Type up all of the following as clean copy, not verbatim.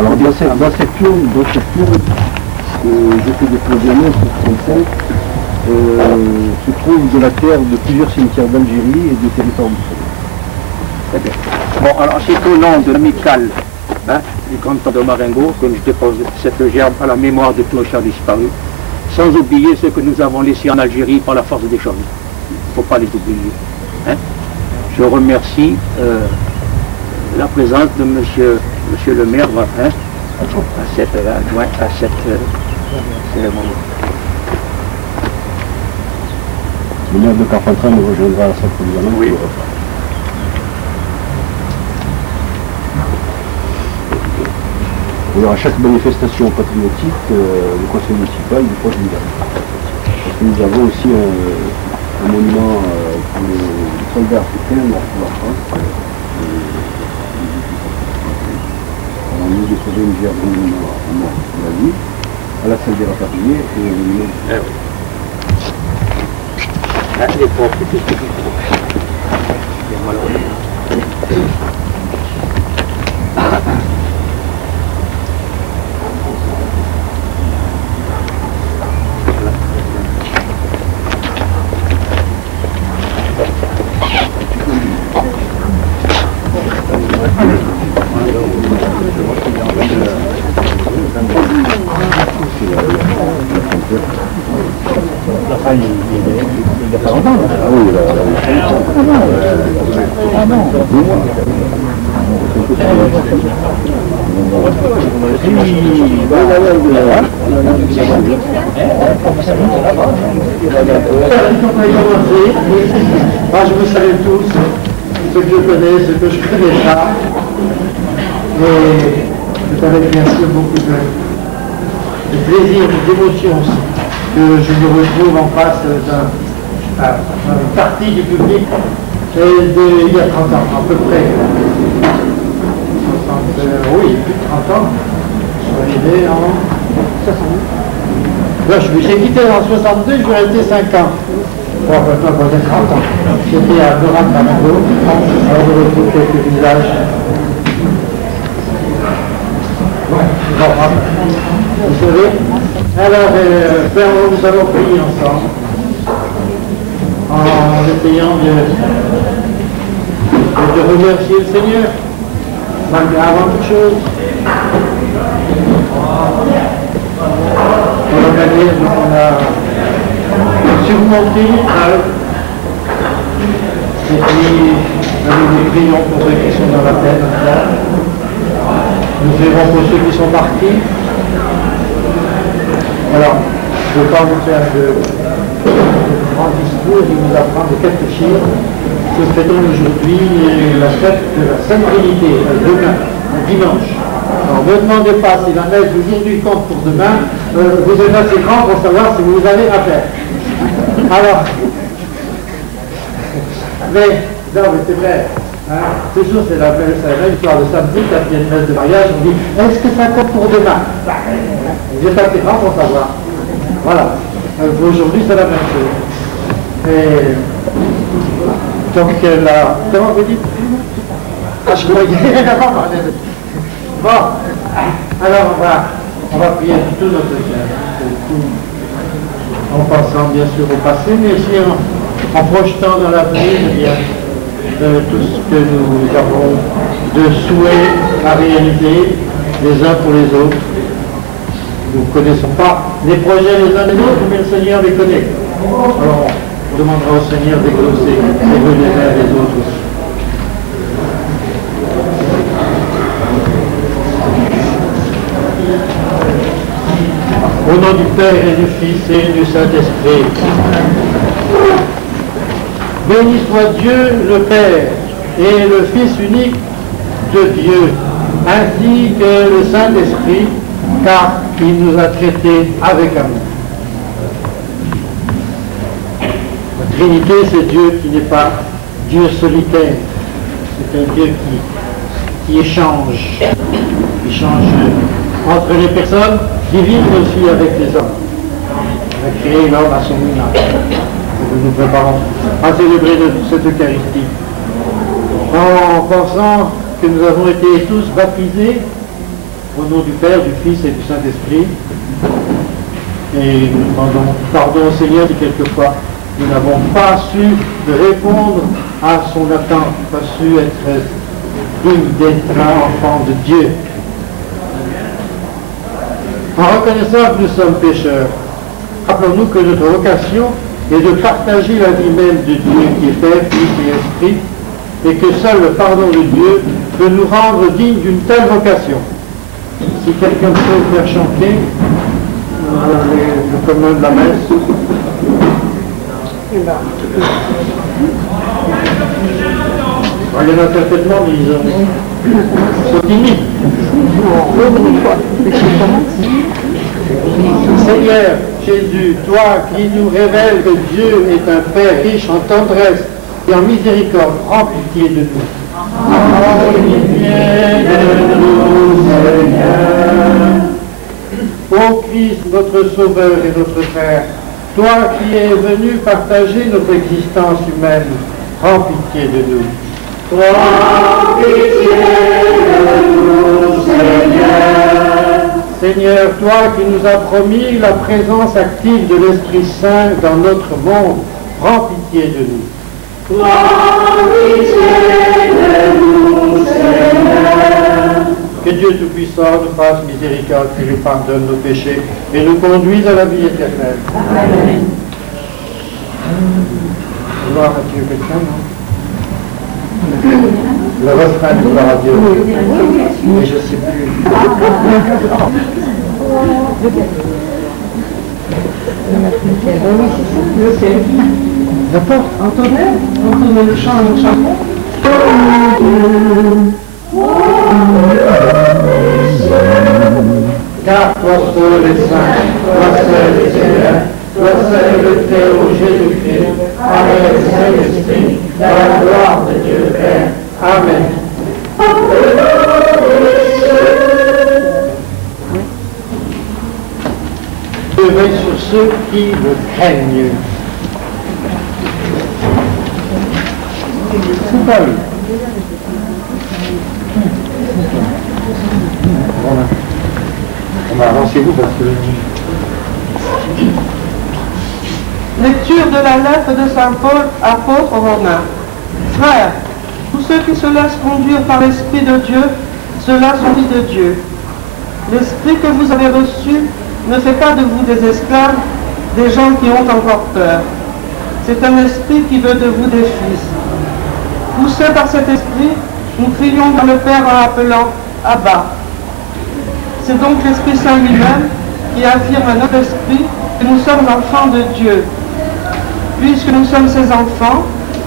Alors dans cette urne, j'ai fait des plongées sur 35, se trouve de la terre de plusieurs cimetières d'Algérie et de territoires du Bon, alors c'est au nom de l'amicale du canton de Marengo que je dépose cette gerbe à la mémoire de tous nos chers disparus, sans oublier ceux que nous avons laissés en Algérie par la force des choses. Il ne faut pas les oublier. Je remercie la présence de monsieur le maire à cette cérémonie. Le maire de Carpentras nous rejoindra à cette première. Oui. Alors à chaque manifestation patriotique, le conseil municipal du proche du Gard. Parce que nous avons aussi un monument pour les soldats africains de la France. On a déposé une gerbe en Mali, à la salle des rapatriés et au monument. Les pauvres petits. Je vous salue tous, ceux que je connais, ceux que je ne connais pas. Et c'est avec bien sûr beaucoup de plaisir, d'émotion que je me retrouve en face d'une partie du public il y a 30 ans, à peu près. 60, oui, plus de 30 ans. Je suis arrivé en 62. Là, j'ai quitté en 62, je vais rester 5 ans. Bon, maintenant, quand j'ai 30 ans. J'étais à Doran Marengo, alors je retrouve quelques visages. Vous savez, alors, nous avons prié ensemble, en essayant de remercier le Seigneur, malgré avant toute chose. L'organisme, on a surmonté l'épreuve, et puis nous prions pour ceux qui sont dans la peine. Nous verrons pour ceux qui sont partis. Alors, je ne vais pas vous faire de grand discours, je vais vous apprendre de quelques chiffres. Nous fêtons aujourd'hui la fête de la Sainte Trinité, demain, dimanche. Alors ne demandez pas si la messe d'aujourd'hui compte pour demain, vous êtes assez grand pour savoir si vous avez affaire. Alors, mais c'est vrai. Toujours c'est la même histoire de samedi, quand il y a une messe de mariage, on dit est-ce que ça compte pour demain? Vous êtes assez grand pour savoir. Voilà. Aujourd'hui c'est la même chose. Et donc comment vous dites? Je croyais bon, alors on va prier tout notre cœur, en pensant bien sûr au passé, mais aussi en projetant dans l'avenir tout ce que nous avons de souhaits à réaliser les uns pour les autres. Nous ne connaissons pas les projets les uns des autres, mais le Seigneur les connaît. Alors on demandera au Seigneur d'exaucer les vœux des uns et des autres aussi. Au nom du Père et du Fils et du Saint-Esprit. Béni soit Dieu le Père et le Fils unique de Dieu, ainsi que le Saint-Esprit, car il nous a traités avec amour. La Trinité, c'est Dieu qui n'est pas Dieu solitaire, c'est un Dieu qui échange entre les personnes divines, mais aussi avec les hommes. Il a créé l'homme à son image. Nous nous préparons à célébrer cette Eucharistie en pensant que nous avons été tous baptisés Au nom du Père, du Fils et du Saint-Esprit. Et nous demandons pardon au Seigneur si quelquefois nous n'avons pas su répondre à son attente, pas su être digne d'être un enfant de Dieu. En reconnaissant que nous sommes pécheurs, rappelons-nous que notre vocation est de partager la vie même de Dieu qui est Père, Fils et Esprit, et que seul le pardon de Dieu peut nous rendre dignes d'une telle vocation. Si quelqu'un peut faire chanter le commun de la messe. Il y en a certainement, mais ils sont timides. Seigneur Jésus, toi qui nous révèles que Dieu est un Père riche en tendresse et en miséricorde, prends pitié de nous. Pitié de nous, Seigneur. Ô Christ, notre Sauveur et notre Père, toi qui es venu partager notre existence humaine, prends pitié de nous. Prends pitié de nous, Seigneur. Seigneur, toi qui nous as promis la présence active de l'Esprit Saint dans notre monde, prends pitié de nous. Prends pitié de nous, Seigneur. Que Dieu Tout-Puissant nous fasse miséricorde, qu'il nous pardonne nos péchés et nous conduise à la vie éternelle. Amen. Gloire à Dieu, quelqu'un, non? Le refrain de gloire à Dieu. Mais je ne sais plus. N'importe. Entendez le chant, le chanson. Car toi seul est saint, toi seul est Seigneur, toi seul le Très-Haut Jésus-Christ, avec le Saint-Esprit, dans la gloire de Dieu le Père. Amen. Dieu veille sur ceux qui le craignent. C'est pas lui. Voilà. On va avancer vous parce que... Lecture de la lettre de Saint Paul, apôtre aux Romains. Frères, tous ceux qui se laissent conduire par l'Esprit de Dieu, ceux-là sont fils de Dieu. L'Esprit que vous avez reçu ne fait pas de vous des esclaves, des gens qui ont encore peur. C'est un esprit qui veut de vous des fils. Poussés par cet esprit, nous crions dans le Père en appelant Abba. C'est donc l'Esprit Saint lui-même qui affirme à notre esprit que nous sommes enfants de Dieu. Puisque nous sommes ses enfants,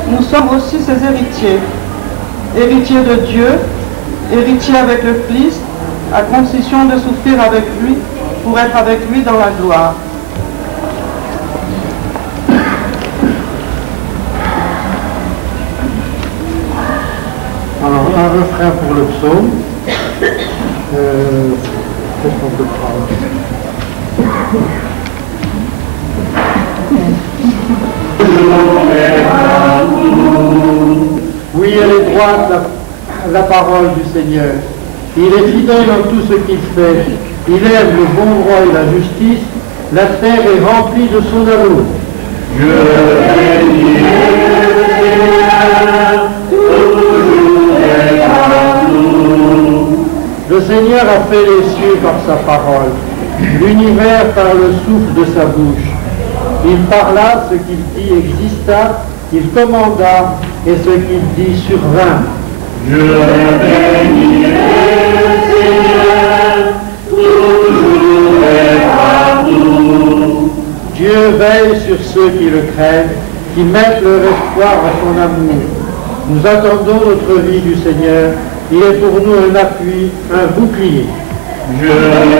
nous sommes aussi ses héritiers. Héritiers de Dieu, héritiers avec le Christ, à condition de souffrir avec lui pour être avec lui dans la gloire. Alors, un refrain pour le psaume. Qu'est-ce qu'on peut prendre? Oui, elle est droite, la parole du Seigneur. Il est fidèle en tout ce qu'il fait. Il aime le bon droit et la justice. La terre est remplie de son amour. Je bénis le Seigneur, toujours et partout. Le Seigneur a fait les cieux par sa parole, l'univers par le souffle de sa bouche. Il parla, ce qu'il dit exista, il commanda, et ce qu'il dit survint. Je bénirai le Seigneur, toujours et partout. Dieu veille sur ceux qui le craignent, qui mettent leur espoir à son amour. Nous attendons notre vie du Seigneur. Il est pour nous un appui, un bouclier. Je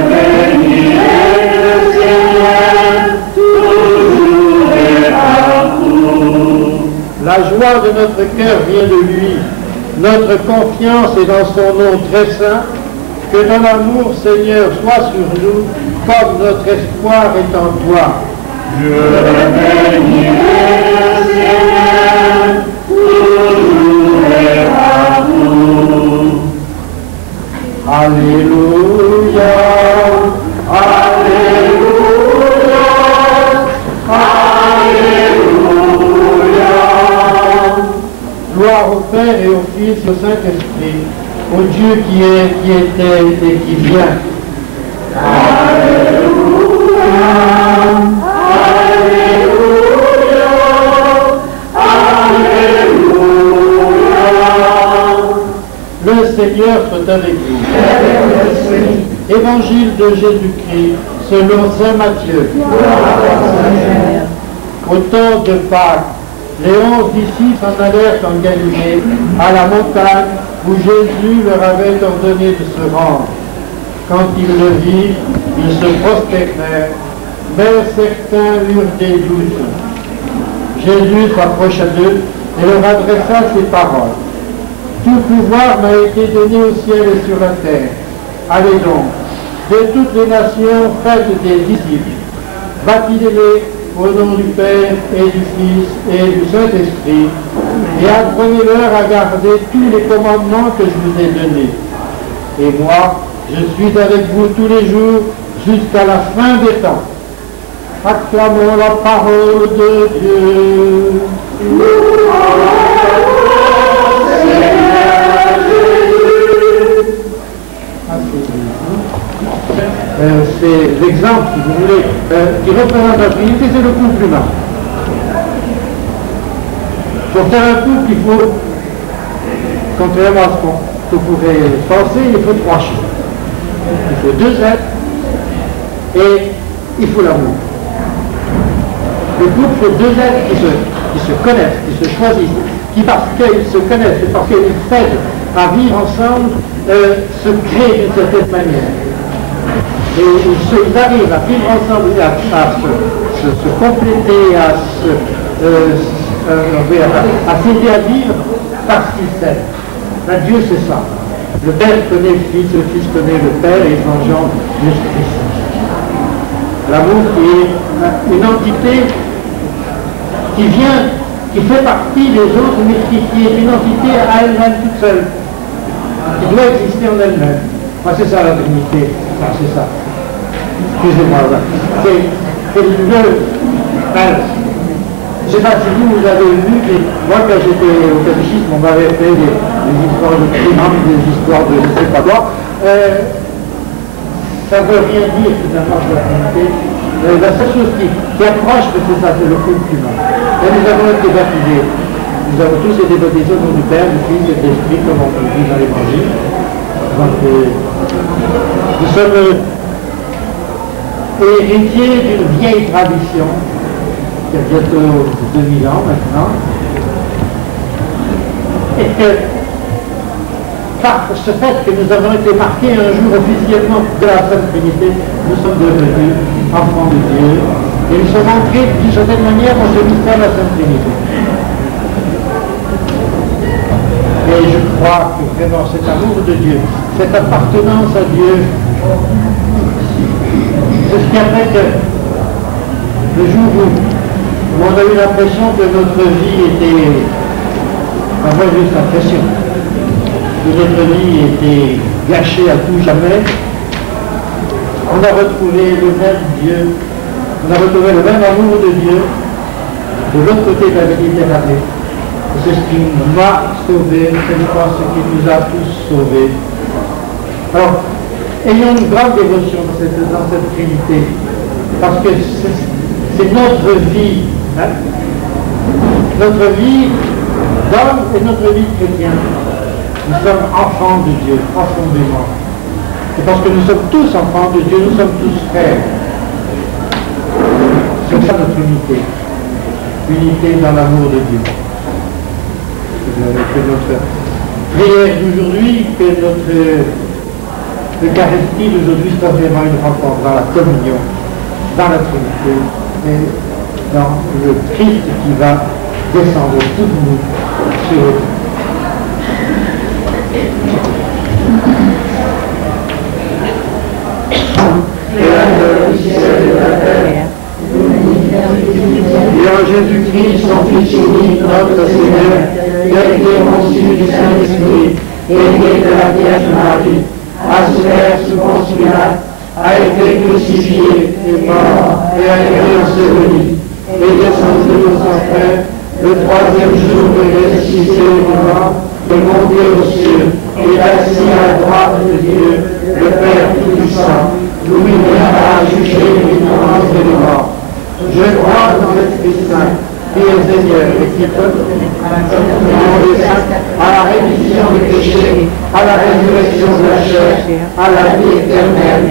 bénirai le Seigneur, toujours et partout. La joie de notre cœur vient de lui. Notre confiance est dans son nom très saint. Que ton amour, Seigneur, soit sur nous, comme notre espoir est en toi. Je bénirai le Seigneur, toujours et partout. Alléluia. Dieu qui est, qui était et qui vient. Le Seigneur soit avec vous. Évangile de Jésus-Christ selon saint Matthieu. Au temps de Pâques, les 11 disciples s'en allèrent en Galilée, à la montagne où Jésus leur avait ordonné de se rendre. Quand ils le virent, ils se prosternèrent, mais certains eurent des doutes. Jésus s'approcha d'eux et leur adressa ces paroles. Tout pouvoir m'a été donné au ciel et sur la terre. Allez donc, de toutes les nations, faites des disciples. Baptisez-les au nom du Père et du Fils et du Saint-Esprit, et apprenez-leur à garder tous les commandements que je vous ai donnés. Et moi, je suis avec vous tous les jours jusqu'à la fin des temps. Acclamons la parole de Dieu. C'est l'exemple, si vous voulez, qui représente la Trinité, c'est le couple humain. Pour faire un couple, il faut, contrairement à ce qu'on pourrait penser, il faut 3 choses. Il faut 2 êtres et il faut l'amour. Le couple, il faut 2 êtres qui se connaissent, qui se choisissent, qui parce qu'ils se connaissent et parce qu'ils s'aident à vivre ensemble, se créent d'une certaine manière. Et ils arrivent à vivre ensemble, à se compléter, à s'aider à vivre parce qu'ils s'aiment. Ben, Dieu, c'est ça. Le Père connaît le Fils connaît le Père et il engendre l'Esprit Saint. L'amour qui est une entité qui vient, qui fait partie des autres, mais qui est une entité à elle-même toute seule, qui doit exister en elle-même. C'est ça la Trinité, c'est ça. Excusez-moi, c'est le... je ne sais pas si vous avez vu, moi quand j'étais au catéchisme, on m'avait fait des histoires de primates, des histoires de je ne sais pas quoi. Ça ne veut rien dire finalement sur la Trinité. La seule chose qui approche, c'est ça, c'est le culte humain. Et nous avons été baptisés. Nous avons tous été baptisés au nom du Père, du Fils et de l'Esprit, comme on le dit dans l'Évangile. Donc, nous sommes héritiers d'une vieille tradition, qui a bientôt 2000 ans maintenant, et que par ce fait que nous avons été marqués un jour officiellement de la Sainte Trinité, nous sommes devenus enfants de Dieu, et nous sommes entrés d'une certaine manière dans ce mystère de la Sainte Trinité. Et je crois que vraiment cet amour de Dieu, cette appartenance à Dieu, c'est ce qui a fait que le jour où on a eu l'impression que notre vie était, enfin moi j'ai eu cette impression, que notre vie était gâchée à tout jamais, on a retrouvé le même Dieu, on a retrouvé le même amour de Dieu de l'autre côté de la Méditerranée. C'est ce qui m'a sauvé, c'est je pense ce qui nous a tous sauvés. Alors, ayons une grande dévotion dans cette Trinité, parce que c'est notre vie, hein? Notre vie d'homme et notre vie chrétienne. Nous sommes enfants de Dieu, profondément. Et parce que nous sommes tous enfants de Dieu, nous sommes tous frères. C'est ça notre unité. Unité dans l'amour de Dieu. Que notre prière d'aujourd'hui, que notre Eucharistie d'aujourd'hui soit vraiment une rencontre dans la communion, dans la Trinité et dans le Christ qui va descendre tout nous sur eux. Créateur du ciel et de la terre, et en Jésus-Christ, son Fils unique, notre Seigneur, qui a été conçu du Saint-Esprit, et né de la Vierge Marie, a souffert sous Ponce Pilate, a été crucifié et mort, et a été enseveli, et descendu aux enfers, le 3e jour est ressuscité du mort, est monté aux cieux, et est assis à la droite de Dieu, le Père Tout-Puissant, d'où il viendra juger les vivants et les morts. Je crois dans l'Esprit Saint, qui est Seigneur et qui peuple, à la communion des saints, à la rémission des péchés, à la résurrection de la chair, à la vie éternelle.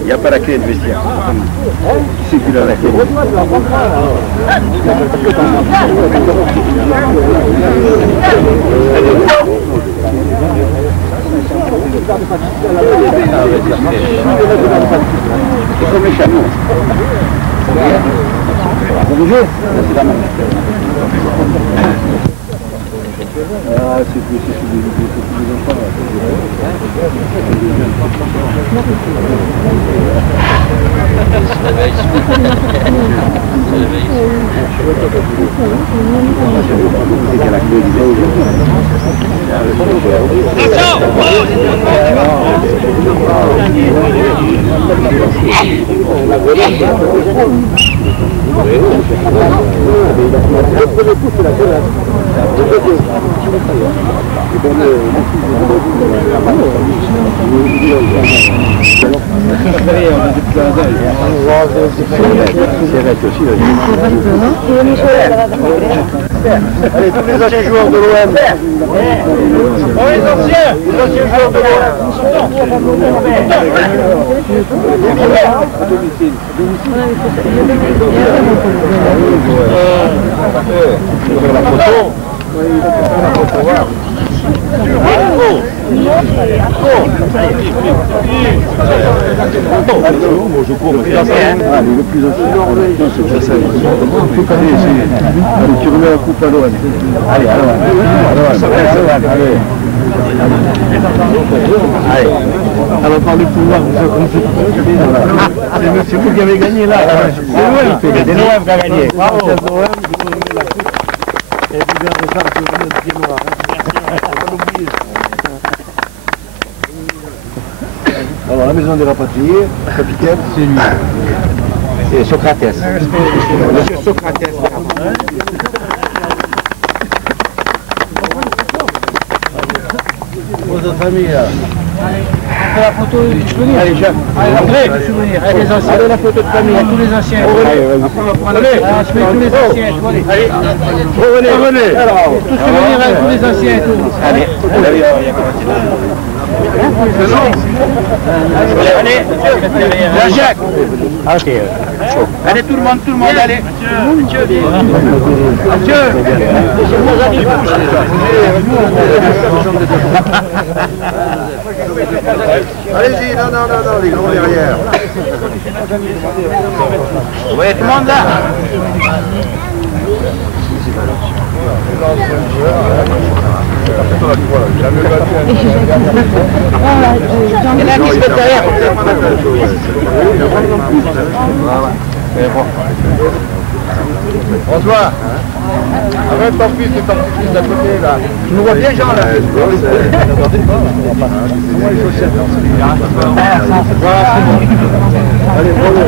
Il n'y a pas la clé de vestiaire. Qui c'est qui a la clé? C'est comme les chameaux. Vous bougez? Ah, c'est plus des enfants. Allez, tous les anciens joueurs de l'OM. Les anciens joueurs de je cours, mais le plus ancien, c'est ça. Allez, tu remets la coupe à l'OM. Allez, alors par le pouvoir, c'est vous qui avez gagné là. C'est l'OM qui a gagné. Bravo. Et puis bien ça, c'est le pied noir. Faut pas l'oublier. Alors la maison des rapatriés, capitaine, c'est lui. C'est Socrates. Monsieur Socrates. Votre famille là. La photo du souvenir. Allez, Jacques. Allez, André, le souvenir. Allez, les anciens. Allez, la photo de famille. Tous les anciens. Allez, après, on va prendre tous les anciens. Allez, revenez. Alors, tout souvenir avec tous les anciens et tout. Allez, Allez, Jacques. Ok. Allez, tout le monde, allez. Mathieu. Allez-y, non, les grands derrière. Vous voyez tout le monde là? Il y en a qui se mettent derrière. François, arrête ton fils et ton petit-fils à côté là. Tu nous vois bien, Jean, là? Allez, bravo.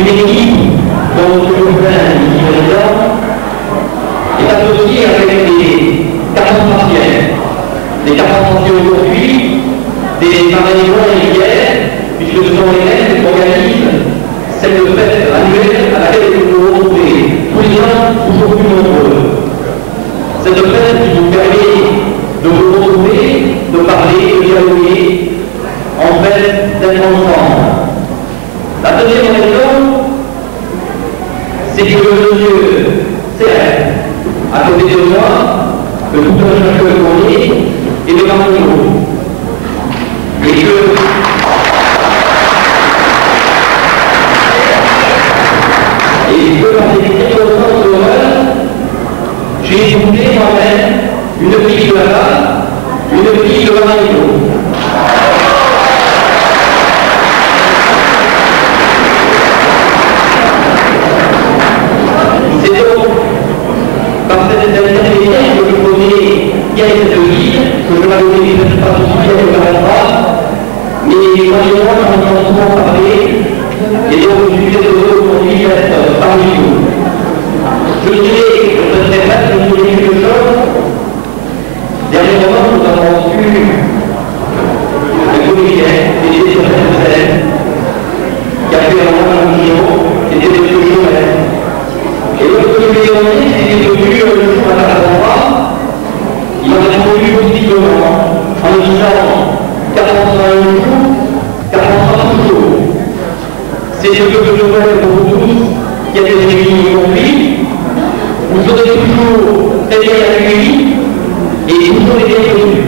une équipe dont le président est associé Les Marais-Blancs et hier, puisque ce sont les mêmes qui organisent cette fête annuelle à laquelle vous vous retrouvez tous les ans toujours plus nombreux. Cette fête qui vous permet de vous retrouver, de parler, de dialoguer, en fait d'être ensemble. La deuxième raison, c'est que le Dieu, c'est à côté de moi, que tout un chacun connaît, et devant nous. Et que dans ces circonstances heureuses, j'ai écouté moi-même une fille de là-bas, une fille de Marie-Claude. C'est donc par cette intermédiaire que je connais bien cette ville, que je m'avais donné peut-être pas tout de suite, je ne m'arrête pas, mais moi et moi, j'en entends souvent parler, et donc je suis heureux aujourd'hui d'être parmi vous. Je dirais, je très bref, je dirais quelque chose. Dernièrement, nous avons eu un commissaire qui était sur cette scène, qui a fait un moment qui était M. Chaumet. Et lorsque je lui ai demandé s'il était venu le jour à la endroit, il m'a répondu positivement en me disant 41 jours, 41 jours. C'est ce que je souhaite pour vous tous, qui êtes réunis aujourd'hui. Vous serez toujours très bien accueillis et vous serez bienvenus.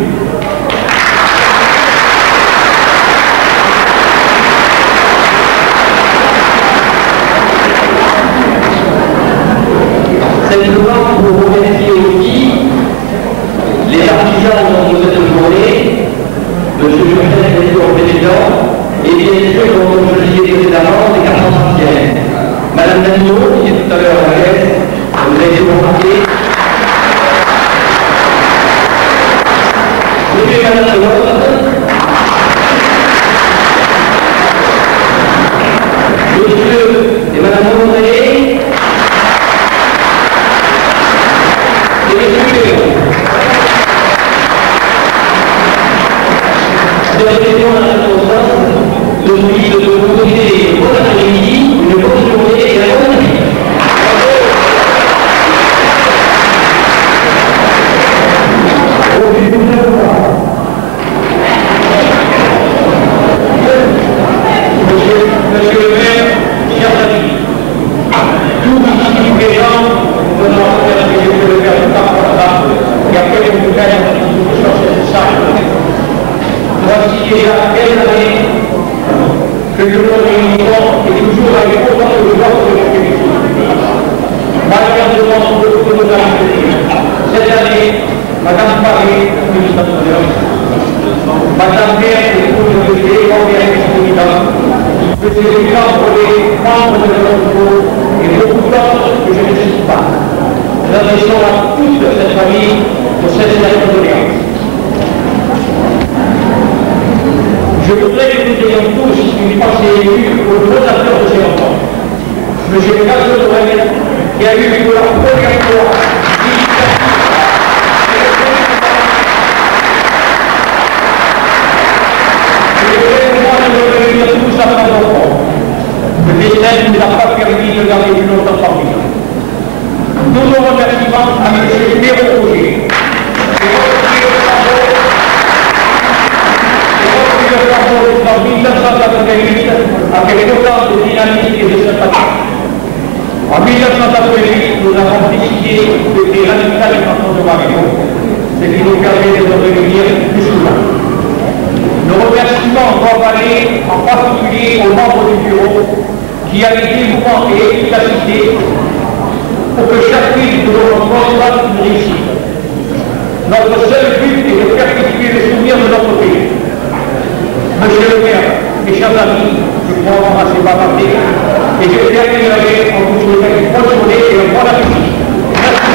Simplement pour vous remercier aussi les artisans de cette journée, M. Joseph, le président, et bien sûr, comme je le disais précédemment, les cartes anciennes. Madame Danilo, qui est tout à l'heure à l'aise, vous avez été remarqué. Monsieur et Madame Monsieur et Madame Mondré, et Monsieur Léon. C'est la question de la circonstance, je suis de vous souhaiter bon après-midi, une bonne journée et un bon nuit. Monsieur le maire, chers amis, tous ici présents, nous allons remercier Monsieur le maire de Carpentras et après les bouteilles sur cette salle. Voici déjà quelques années que je me réunissons et toujours avec autant de joie que je suis. Malheureusement, beaucoup de nos amis. Cette année, Madame Paris, ministre de l'Intérieur, Madame Pierre, épouse de Léon, vice-président, Monsieur le président pour les membres de notre groupe et beaucoup d'autres que je ne cite pas. Nous adressons à toute cette famille pour cette condoléance. Je voudrais que nous ayons tous une pensée émue au fondateur de ces enfants, M. Gaston Noël, qui a eu pour la première fois tout ça par nos enfants. Le décès ne nous a pas permis de garder plus longtemps parmi nous. Tous nos remerciements à M. Perrault Roger. En 1988, avec autant de dynamisme et de sympathie. En 1988, nous avons décidé de radical les cantons de Mario, ce qui nous permet de nous réunir plus souvent. Nos remerciements doivent aller en particulier aux membres du bureau qui a été dévouement et efficacité pour que chacune de nos rencontres soit une réussite. Notre seul but est de perpétuer le souvenir de notre pays. Monsieur le maire, mes chers amis, je crois avoir assez bavardé et je terminerai en vous souhaitant une bonne journée et un bon appétit. Merci.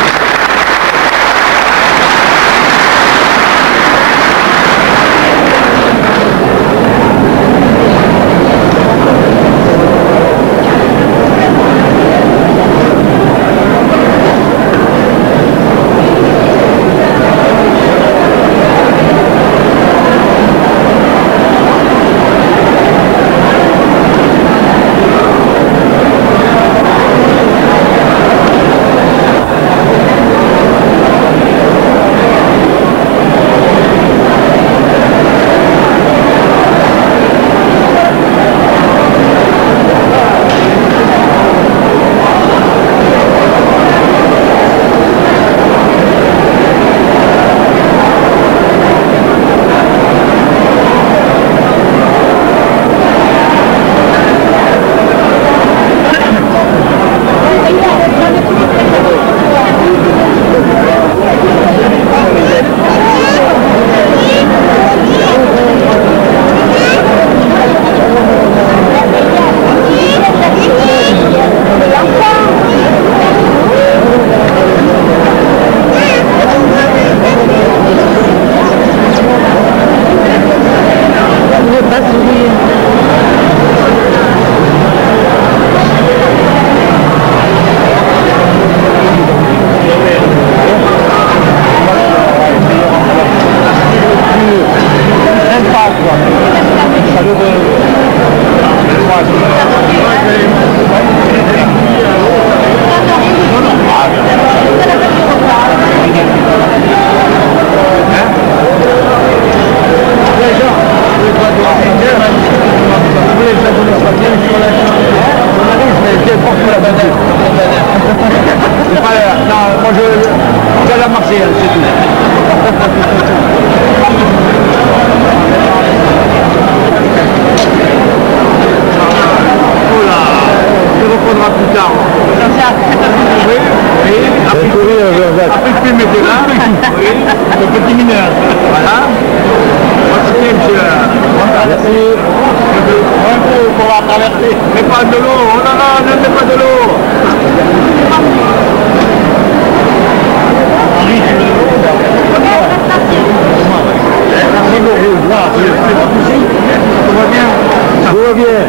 ne pas sourire. Moi je vais la Marseillaise, c'est tout. Oula, tu reprendras plus tard. Oui, après tu peux mettre là, oui, le petit mineur. Voilà. Merci monsieur. Merci. Un peu pour la traverser. Mais pas de l'eau, oh là là, ne mets pas de l'eau. Tout va bien. Tout va bien.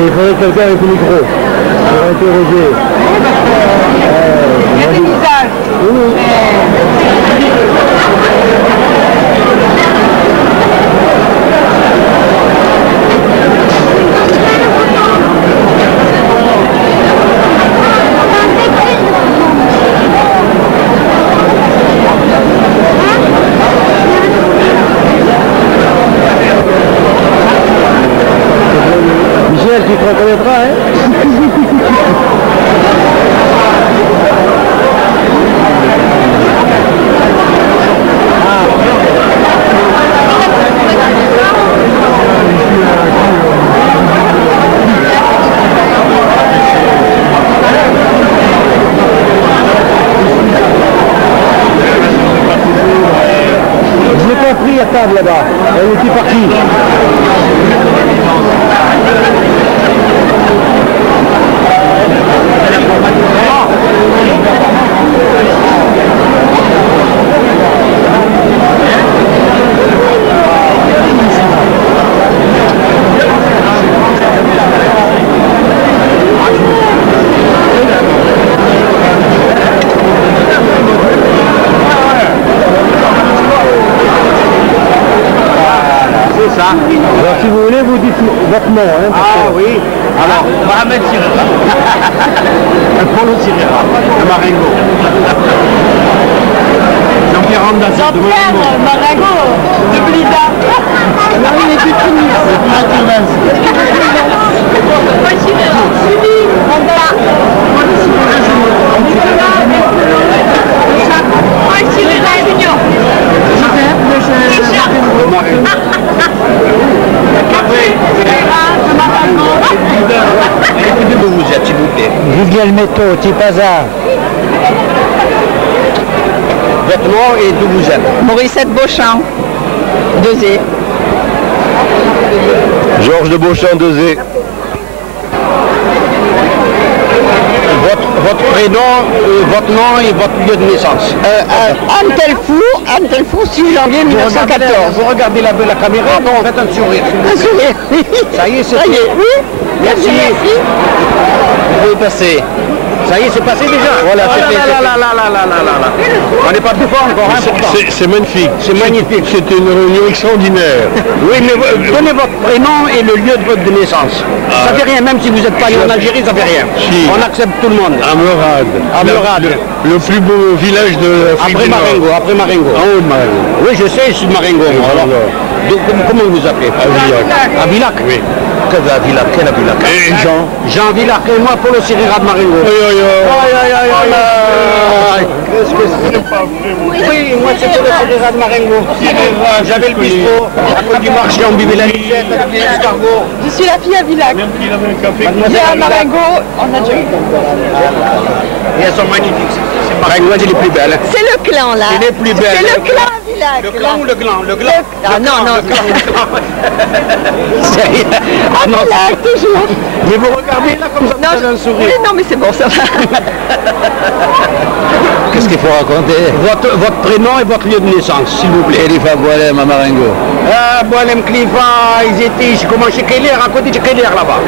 Il faudrait quelqu'un avec le micro pour interroger. Il y a des visages. Michel, tu te reconnaîtras, hein? Je l'ai pas pris à table là-bas, elle était partie. Alors si vous voulez, vous dites votre nom. Hein, ah oui. Alors, Mohamed Sirera. Paulo Sirera, de Marengo. Jean-Pierre Rondas de Marengo, de Blida. Non, il est du Tunis. Vous êtes, s'il vous plaît. Julien Métaux, Tipaza. Votre nom et d'où vous êtes? Morissette Beauchamp, 2E. Georges de Beauchamp, 2E. Votre prénom, votre nom et votre lieu de naissance. Anne Telfou, 6 janvier 1914. Vous regardez la caméra, faites un sourire. Un sourire, oui. Ça y est, c'est ça y est, oui. Merci. Merci. Vous pouvez passer. Ça y est, c'est passé déjà. Voilà, oh c'était- là. On n'est pas plus fort encore, hein, pourtant. C'est magnifique. C'est magnifique. C'était une réunion extraordinaire. Oui, mais donnez votre prénom et le lieu de votre naissance. Ça fait rien, même si vous n'êtes pas né en Algérie, ça fait rien. Si. On accepte tout le monde. À Morade. À Morade. Le plus beau village de l'Afrique Après du Nord. Marengo, après Marengo. En haut de Marengo. Oui, je sais, je suis de Marengo. moi, alors. Donc, comment vous vous appelez Avilac. Avilac. Oui. Quel Avilac? Quel Avilac? Et Jean. Jean Villac et moi, Paulo Sirera de Marengo. Aïe, aïe, aïe. Qu'est-ce que c'est? Oui, moi c'est Paulo Sirera de Marengo. J'avais le bistrot, à côté du marché, on buvait la lisette avec les escargots. Je suis la fille à Villac. Il avait un café. J'ai un Marengo en Algérie. Et elles sont magnifiques. Marengo, c'est les plus belles. C'est le clan là. C'est les plus belles. C'est le clan à Villac. Le clan ou le gland? Le gland. Ah non, non. Ah non, Villac, toujours. mais vous regardez là comme ça, vous Non, avez un oui, sourire. non, mais c'est bon, ça va. Qu'est-ce qu'il faut raconter? Votre prénom et votre lieu de naissance, s'il vous plaît. Elifa Boalem à Marengo. Ah, Boalem Klifa, ils étaient, j'ai commencé chez Keller, à côté de Keller là-bas.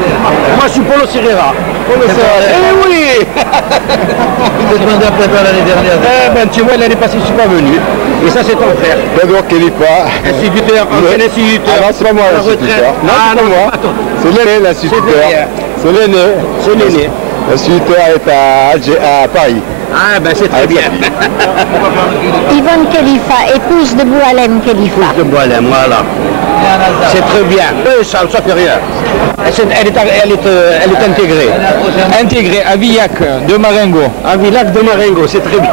Moi, je suis Paulo Sirera. Paulo Sirera. Eh oui. Je te demandais après toi l'année dernière. Eh ben, tu vois, l'année passée, je suis pas venu. Et ça, c'est ton frère. Pedro Kelifa. Instituteur, ancien instituteur. Ah non, c'est pas moi À la retraite. l'instituteur. Non, Ah, c'est pas non, moi. c'est pas toi. C'est l'aîné l'instituteur. C'est l'aîné. C'est l'aîné. L'instituteur est à Paris. Ah, ben, c'est très bien. Yvonne Khalifa, épouse de Boualem Khalifa. De Boalem, voilà. C'est très bien. Ça fait rien. Elle est intégrée. Intégré à Villac de Marengo. À Villac de Marengo, c'est très bien.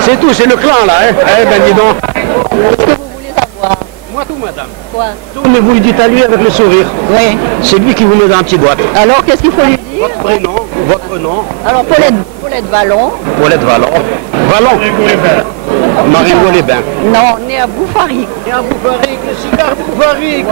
C'est tout, c'est le clan là. Hein. Eh ben, dis donc. Qu'est-ce que vous voulez savoir? Moi tout, madame. Quoi? Tout, mais vous le dites à lui avec le sourire. Oui. C'est lui qui vous met dans un petit boîte. Alors, qu'est-ce qu'il faut lui dire? Votre prénom, votre nom, Alors, Paulette Vallon. Paulette Vallon. Vallon. Marengo les Bains. Non, né à Bouffari. Et à Bouffarique, le cigare Bouffarique.